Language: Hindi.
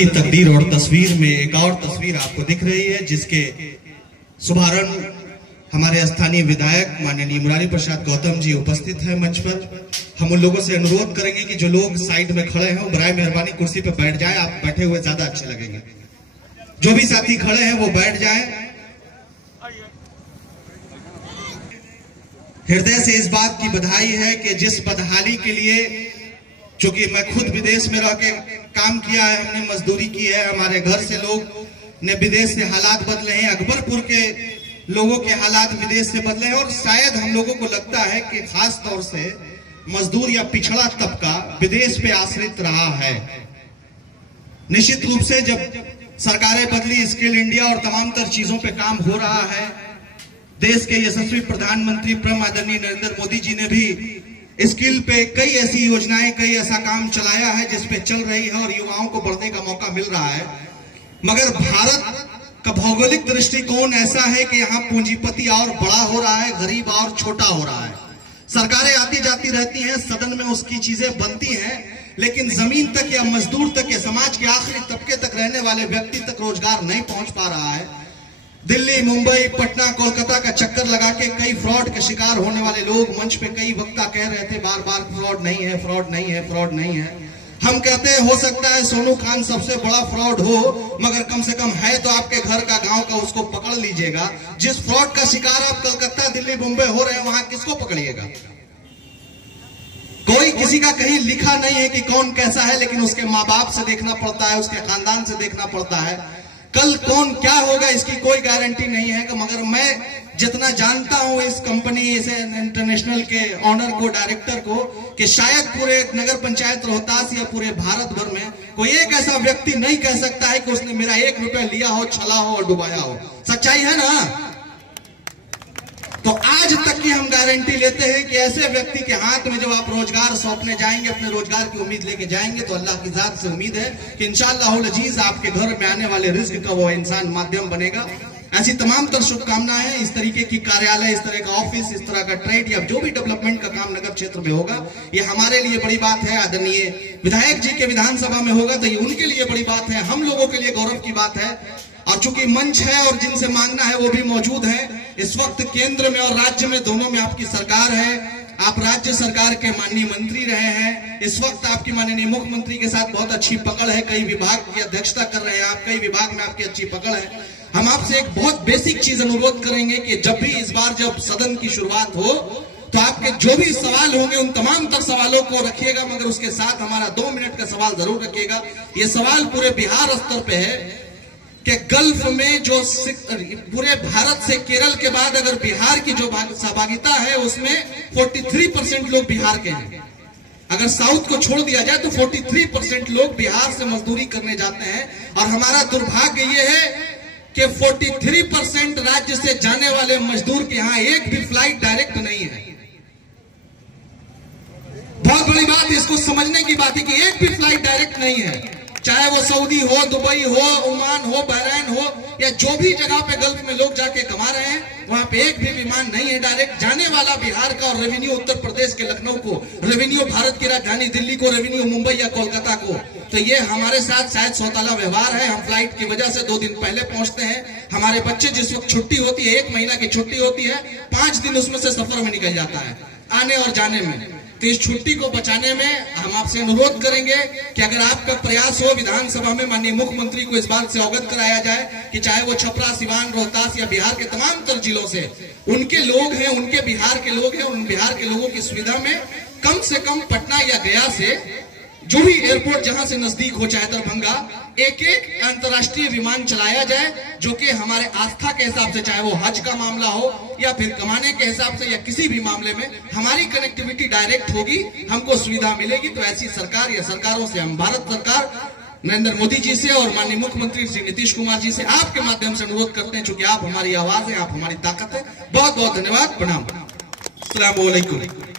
बदलती तकदीर और तस्वीर में एक और तस्वीर आपको दिख रही है, जिसके शुभारंभ हमारे स्थानीय विधायक माननीय मुरारी प्रसाद गौतम जी उपस्थित है मंच पर। हम उन लोगों से अनुरोध करेंगे कि जो लोग साइड में खड़े हैं वो बराए मेहरबानी कुर्सी पर बैठ जाए। आप बैठे हुए ज्यादा अच्छे लगेंगे। जो भी साथी खड़े हैं वो बैठ जाए। हृदय से इस बात की बधाई है कि जिस बदहाली के लिए, चूंकि मैं खुद विदेश में रह के काम किया है, हमने मजदूरी की है, हमारे घर से लोग ने विदेश से हालात बदले हैं, अकबरपुर के लोगों के हालात विदेश से बदले हैं, और शायद हम लोगों को लगता है कि खास तौर से मजदूर या पिछड़ा तबका विदेश पे आश्रित रहा है। निश्चित रूप से जब सरकारें बदली, स्किल इंडिया और तमाम तर चीजों पे काम हो रहा है। देश के यशस्वी प्रधानमंत्री परम आदरणीय नरेंद्र मोदी जी ने भी स्किल पे कई ऐसी योजनाएं, कई ऐसा काम चलाया है जिसपे चल रही है और युवाओं को बढ़ने का मौका मिल रहा है। मगर भारत का भौगोलिक दृष्टिकोण ऐसा है कि यहाँ पूंजीपति और बड़ा हो रहा है, गरीब और छोटा हो रहा है। सरकारें आती जाती रहती हैं, सदन में उसकी चीजें बनती हैं, लेकिन जमीन तक या मजदूर तक या समाज के आखिरी तबके तक रहने वाले व्यक्ति तक रोजगार नहीं पहुंच पा रहा है। दिल्ली, मुंबई, पटना, कोलकाता का चक्कर लगा के कई फ्रॉड के शिकार होने वाले लोग मंच पे कई वक्ता कह रहे थे बार बार, फ्रॉड नहीं है, फ्रॉड नहीं है, फ्रॉड नहीं है। हम कहते हैं हो सकता है सोनू खान सबसे बड़ा फ्रॉड हो, मगर कम से कम है तो आपके घर का, गांव का, उसको पकड़ लीजिएगा। जिस फ्रॉड का शिकार आप कलकत्ता, दिल्ली, मुंबई हो रहे हैं, वहां किसको पकड़िएगा? कोई किसी का कहीं लिखा नहीं है कि कौन कैसा है, लेकिन उसके माँ बाप से देखना पड़ता है, उसके खानदान से देखना पड़ता है। कल कौन क्या होगा इसकी कोई गारंटी नहीं है। मगर मैं जितना जानता हूं इस कंपनी, इस इंटरनेशनल के ऑनर को, डायरेक्टर को, कि शायद पूरे नगर पंचायत रोहतास या पूरे भारत भर में कोई एक ऐसा व्यक्ति नहीं कह सकता है कि उसने मेरा 1 रुपया लिया हो, छला हो और डुबाया हो। सच्चाई है ना? तो आज तक की हम गारंटी लेते हैं कि ऐसे व्यक्ति के हाथ में जब आप रोजगार सौंपने जाएंगे, अपने रोजगार की उम्मीद लेके जाएंगे, तो अल्लाह की जात से उम्मीद है कि इंशाअल्लाह अजीज आपके घर में आने वाले रिज्क का वो इंसान माध्यम बनेगा। ऐसी तमाम तर शुभकामनाएं। इस तरीके की कार्यालय, इस तरह का ऑफिस, इस तरह का ट्रेड या जो भी डेवलपमेंट का काम नगर क्षेत्र में होगा, ये हमारे लिए बड़ी बात है। आदरणीय विधायक जी के विधानसभा में होगा तो ये उनके लिए बड़ी बात है, हम लोगों के लिए गौरव की बात है। और चूंकि मंच है और जिनसे मांगना है वो भी मौजूद है। इस वक्त केंद्र में और राज्य में दोनों में आपकी सरकार है। आप राज्य सरकार के माननीय मंत्री रहे हैं। इस वक्त आपकी माननीय मुख्यमंत्री के साथ बहुत अच्छी पकड़ है। कई विभाग की अध्यक्षता कर रहे हैं आप, कई विभाग में आपकी अच्छी पकड़ है। हम आपसे एक बहुत बेसिक चीज अनुरोध करेंगे कि जब भी इस बार जब सदन की शुरुआत हो तो आपके जो भी सवाल होंगे उन तमाम तक सवालों को रखिएगा, मगर उसके साथ हमारा 2 मिनट का सवाल जरूर रखिएगा। ये सवाल पूरे बिहार स्तर पे है कि गल्फ में जो पूरे भारत से केरल के बाद अगर बिहार की जो सहभागिता है उसमें 43% लोग बिहार के हैं। अगर साउथ को छोड़ दिया जाए तो 43% लोग बिहार से मजदूरी करने जाते हैं। और हमारा दुर्भाग्य ये है कि 43% राज्य से जाने वाले मजदूर के यहाँ एक भी फ्लाइट डायरेक्ट नहीं है। बहुत बड़ी बात, इसको समझने की बात है कि एक भी फ्लाइट डायरेक्ट नहीं है। चाहे वो सऊदी हो, दुबई हो, ओमान हो, बहरैन हो, या जो भी जगह पे गल्फ में लोग जाके कमा रहे हैं, वहां पे एक भी विमान नहीं है डायरेक्ट जाने वाला बिहार का। और रेवेन्यू उत्तर प्रदेश के लखनऊ को, रेवेन्यू भारत की राजधानी दिल्ली को, रेवेन्यू मुंबई या कोलकाता को। तो ये हमारे साथ शायद सौताला व्यवहार है। हम फ्लाइट की वजह से 2 दिन पहले पहुंचते हैं। हमारे बच्चे जिस वक्त छुट्टी होती है, 1 महीना की छुट्टी होती है, 5 दिन उसमें से सफर में निकल जाता है आने और जाने में। तो इस छुट्टी को बचाने में हम आपसे अनुरोध करेंगे कि अगर आपका प्रयास हो विधानसभा में माननीय मुख्यमंत्री को इस बात से अवगत कराया जाए कि चाहे वो छपरा, सिवान, रोहतास या बिहार के तमाम तर जिलों से उनके लोग हैं, उनके बिहार के लोग हैं, उन बिहार के लोगों की सुविधा में कम से कम पटना या गया से जो भी एयरपोर्ट जहां से नजदीक हो, चाहे दरभंगा, एक अंतर्राष्ट्रीय विमान चलाया जाए, जो कि हमारे आस्था के हिसाब से, चाहे वो हज का मामला हो या फिर कमाने के हिसाब से या किसी भी मामले में हमारी कनेक्टिविटी डायरेक्ट होगी, हमको सुविधा मिलेगी। तो ऐसी सरकार या सरकारों से हम भारत सरकार नरेंद्र मोदी जी से और माननीय मुख्यमंत्री श्री नीतीश कुमार जी से आपके माध्यम से अनुरोध करते हैं, चूंकि आप हमारी आवाज है, आप हमारी ताकत है। बहुत बहुत धन्यवाद। प्रणाम। अस्सलाम वालेकुम।